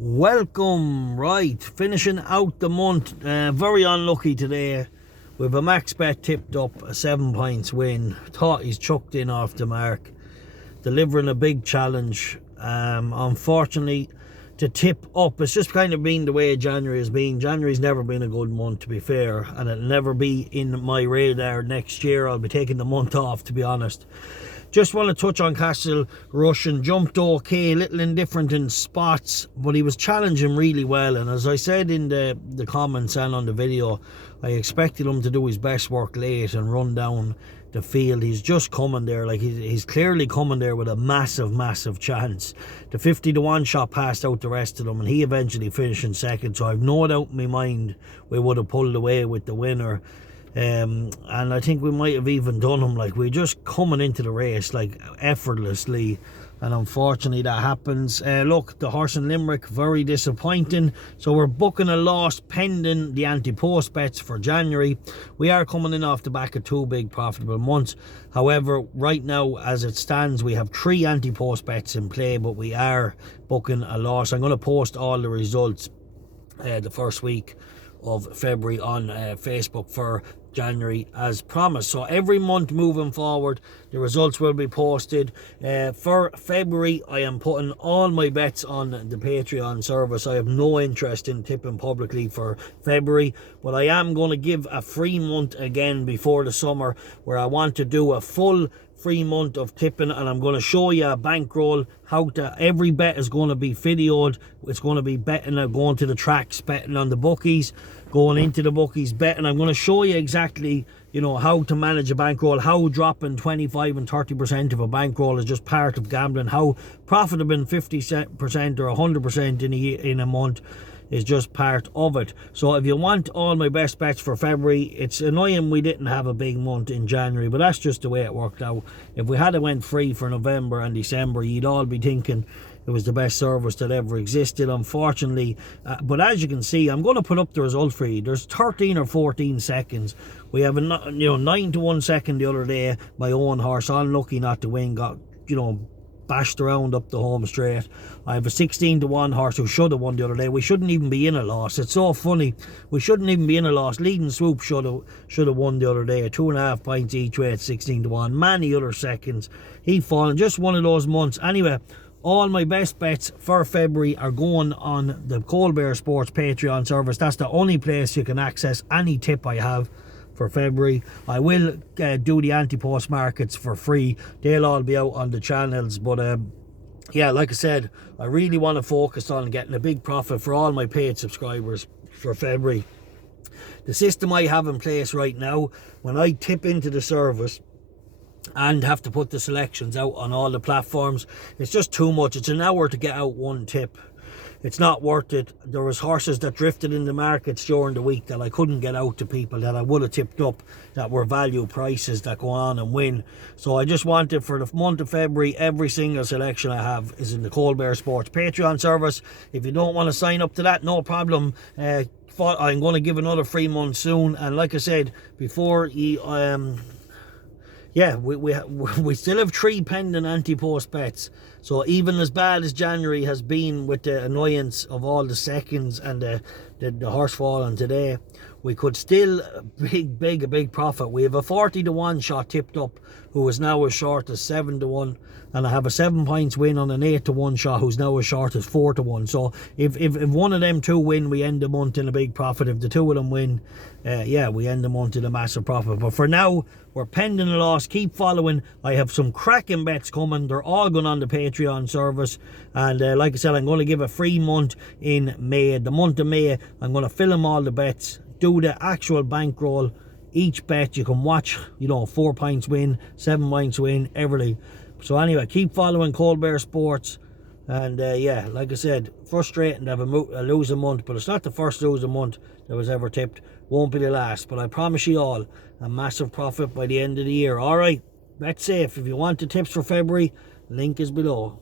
Welcome, right, finishing out the month, very unlucky today. With a max bet tipped up, a 7 points win. Thought he's chucked in off the mark, delivering a big challenge. Unfortunately, to tip up, it's just kind of been the way January has been. January's never been a good month, to be fair, and it'll never be in my radar next year. I'll be taking the month off, to be honest. Just want to touch on Castle Russian. Jumped okay, a little indifferent in spots, but he was challenging really well. And as I said in the comments and on the video, I expected him to do his best work late and run down the field. He's just coming there, like he's clearly coming there with a massive chance. The 50-1 shot passed out the rest of them, and he eventually finished in second. So I've no doubt in my mind we would have pulled away with the winner. And I think we might have even done him. Like, we're just coming into the race like effortlessly, and unfortunately that happens. Look, the horse in Limerick, very disappointing. So we're booking a loss pending the anti-post bets for January. We are coming in off the back of 2 big profitable months. However, right now as it stands, we have 3 anti-post bets in play, but we are booking a loss. I'm going to post all the results the first week of February on Facebook for January as promised. So every month moving forward, the results will be posted. For February, I am putting all my bets on the Patreon service. I have no interest in tipping publicly for February, but I am going to give a free month again before the summer, where I want to do a full free month of tipping, and I'm going to show you a bankroll. Every bet is going to be videoed. It's going to be betting, going to the tracks, betting on the bookies, going into the bookies, betting. I'm going to show you exactly, how to manage a bankroll, how dropping 25 and 30% of a bankroll is just part of gambling, how profitable 50% or 100% in a month is just part of it. So if you want all my best bets for February, it's annoying we didn't have a big month in January, but that's just the way it worked out. If we had went free for November and December, you'd all be thinking it was the best service that ever existed, unfortunately. But as you can see, I'm going to put up the result for you. There's 13 or 14 seconds. We have a 9-1 second the other day. My own horse, unlucky not to win, got bashed around up the home straight. I have a 16-1 horse who should have won the other day. We shouldn't even be in a loss. It's so funny. We shouldn't even be in a loss. Leading Swoop should have won the other day. 2.5 points each way at 16-1. Many other seconds. He fallen. Just one of those months. Anyway, all my best bets for February are going on the Colbert Sports Patreon service. That's the only place you can access any tip I have for February. I will do the anti-post markets for free. They'll all be out on the channels, but yeah, like I said, I really want to focus on getting a big profit for all my paid subscribers for February. The system I have in place right now, when I tip into the service and have to put the selections out on all the platforms, it's just too much. It's an hour to get out one tip. It's not worth it. There was horses that drifted in the markets during the week that I couldn't get out to people that I would have tipped up, that were value prices that go on and win. So I just wanted, for the month of February, every single selection I have is in the Colbert Sports Patreon service. If you don't want to sign up to that, no problem. I'm going to give another free month soon. And like I said before, yeah, we still have 3 pending anti-post bets. So even as bad as January has been with the annoyance of all the seconds and the horse falling today, we could still a big profit. We have a 40-1 shot tipped up, who is now as short as 7-1, and I have a 7 points win on an 8-1 shot, who's now as short as 4-1. So if one of them 2 win, we end the month in a big profit. If the 2 of them win, yeah, we end the month in a massive profit. But for now, we're pending a loss. Keep following. I have some cracking bets coming. They're all going on the Patreon service, and like I said, I'm going to give a free month in May. The month of May, I'm going to film all the bets, do the actual bankroll. Each bet you can watch, 4 points win, 7 points win, everything. So anyway, keep following Colbert Sports. And yeah, like I said, frustrating to have a losing month, but it's not the first losing month that was ever tipped. Won't be the last, but I promise you all a massive profit by the end of the year. All right, bet safe. If you want the tips for February, link is below.